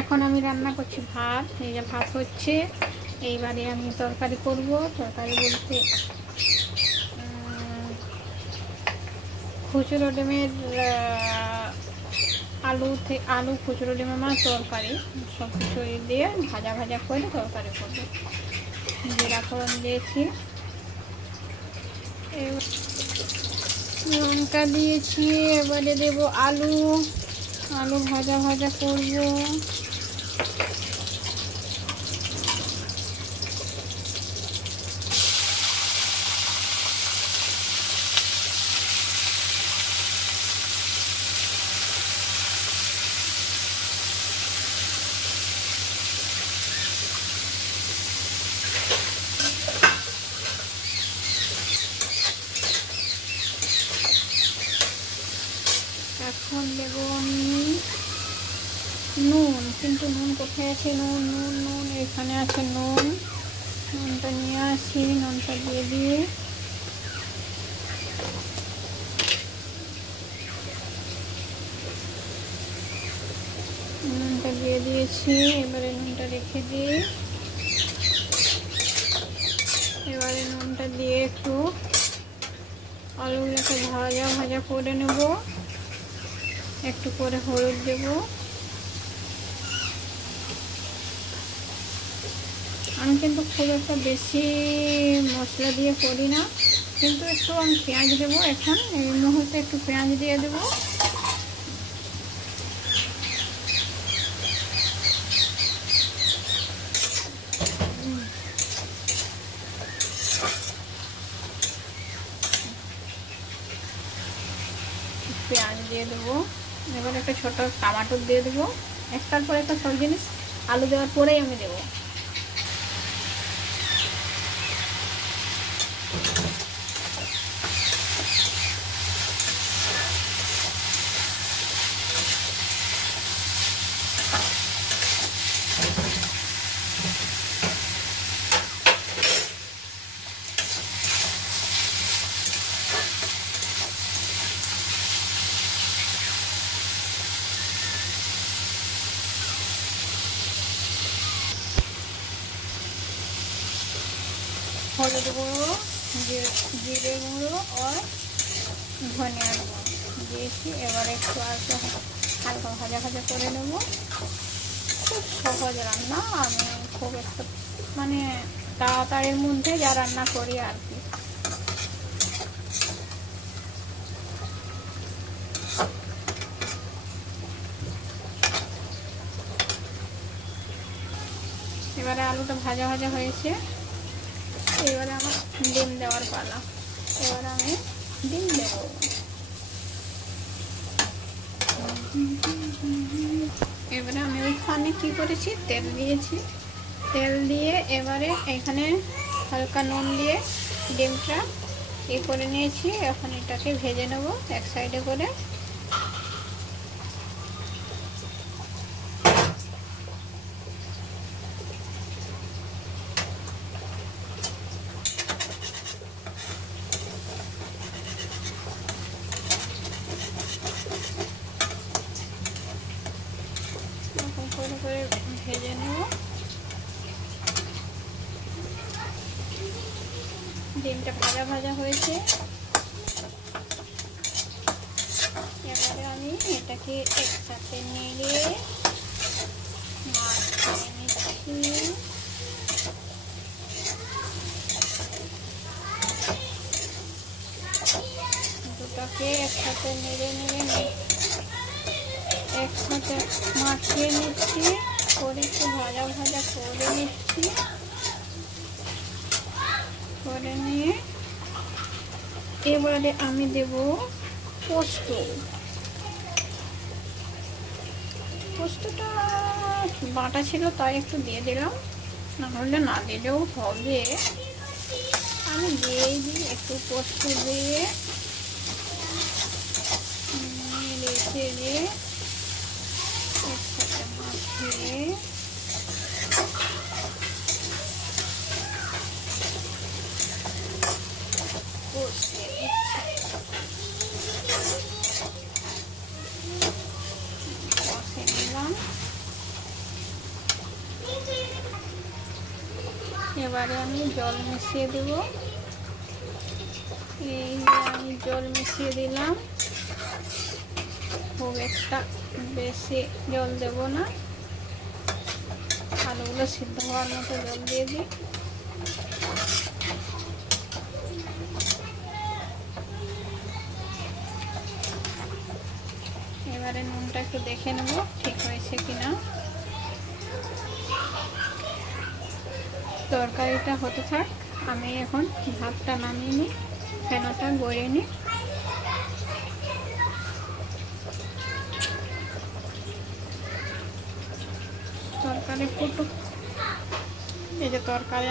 এখন আমি রান্না করছি ভাত। এই যে ভাত হচ্ছে, এইবারে আমি তরকারি করব। তরকারি বলতে খুচরো ডিমের আলু খুচরো ডিমের মাছ তরকারি, সব কিছু দিয়ে ভাজা ভাজা করে তরকারি করবো। জিরা ফোড়ন দিয়েছি, লঙ্কা দিয়েছি। এবারে দেবো আলু ভাজা ভাজা করবো। এখন দেবো আমি নুন, কিন্তু নুন কোথায় আছে? নুন এখানে আছে। নুনটা নিয়ে আসি, নুনটা দিয়ে দিয়ে নুনটা দিয়ে দিয়েছি। এবারে নুনটা রেখে দিই। এবারে নুনটা দিয়ে একটু আলুগুলোকে ভাজা ভাজা করে নেব। একটু করে হলুদ দেব। আমি কিন্তু খুব একটা বেশি মশলা দিয়ে করি না, কিন্তু একটু আমি পেঁয়াজ দেবো। এখন এই মুহূর্তে একটু পেঁয়াজ দিয়ে দেবো। পেঁয়াজ দিয়ে দেবো। এবার একটা ছোটো টমাটো দিয়ে দেবো। একটার পর একটা সব জিনিস আলু দেওয়ার পরেই আমি দেবো। হলুদ গুঁড়ো, জিরে গুঁড়ো আর ধনিয়ার গুঁড়ো দিয়েছি। এবার একটু হালকা ভাজা ভাজা করে নেব। খুব সহজ রান্না, আমি খুব একটা মানে তাড়াতাড়ির মধ্যে যা রান্না করি আর কি। এবারে আলুটা ভাজা ভাজা হয়েছে। এবারে আমার ডিম দেওয়ার পালা। এবারে আমি ডিম দেব। এবারে আমি ওইখানে কি করেছি, তেল দিয়েছি। তেল দিয়ে এবারে এখানে হালকা নুন দিয়ে ডিমটা করে নিয়েছি। এখন এটাকে ভেজে নেব এক সাইডে করে। করে ভেজে নেব। ডিমটা ভাজা ভাজা হয়েছে। এবারে আমি এটাকে একসাথে নেড়ে মাখিয়ে নিচ্ছি। দুটাকে একসাথে নেড়ে একসাথে মাখিয়ে নিচ্ছি, করে একটু ভাজা ভাজা করে নিচ্ছি। করে নিয়ে এবারে আমি দেব পোস্ত। পোস্তটা বাটা ছিল তাই একটু দিয়ে দিলাম, নাহলে না দিলেও হবে। আমি দিয়েই দিই একটু পোস্ত দিয়ে রেখে দিয়ে একসাথে মাখিয়ে কষিয়ে নিলাম। এবারে আমি জল মিশিয়ে দেব। এই যে আমি জল মিশিয়ে দিলাম, খুব একটা বেশি জল দেব না, আলুগুলো সিদ্ধ হওয়ার মতো জল দিয়ে দিই। এবারে নুনটা একটু দেখে নেব ঠিক হয়েছে কিনা। তরকারিটা হতে থাক, আমি এখন ভাতটা নামিয়ে নিই, ফেনাটা গড়িয়ে নিই। তরকারি ফুটুক। এই যে তরকারি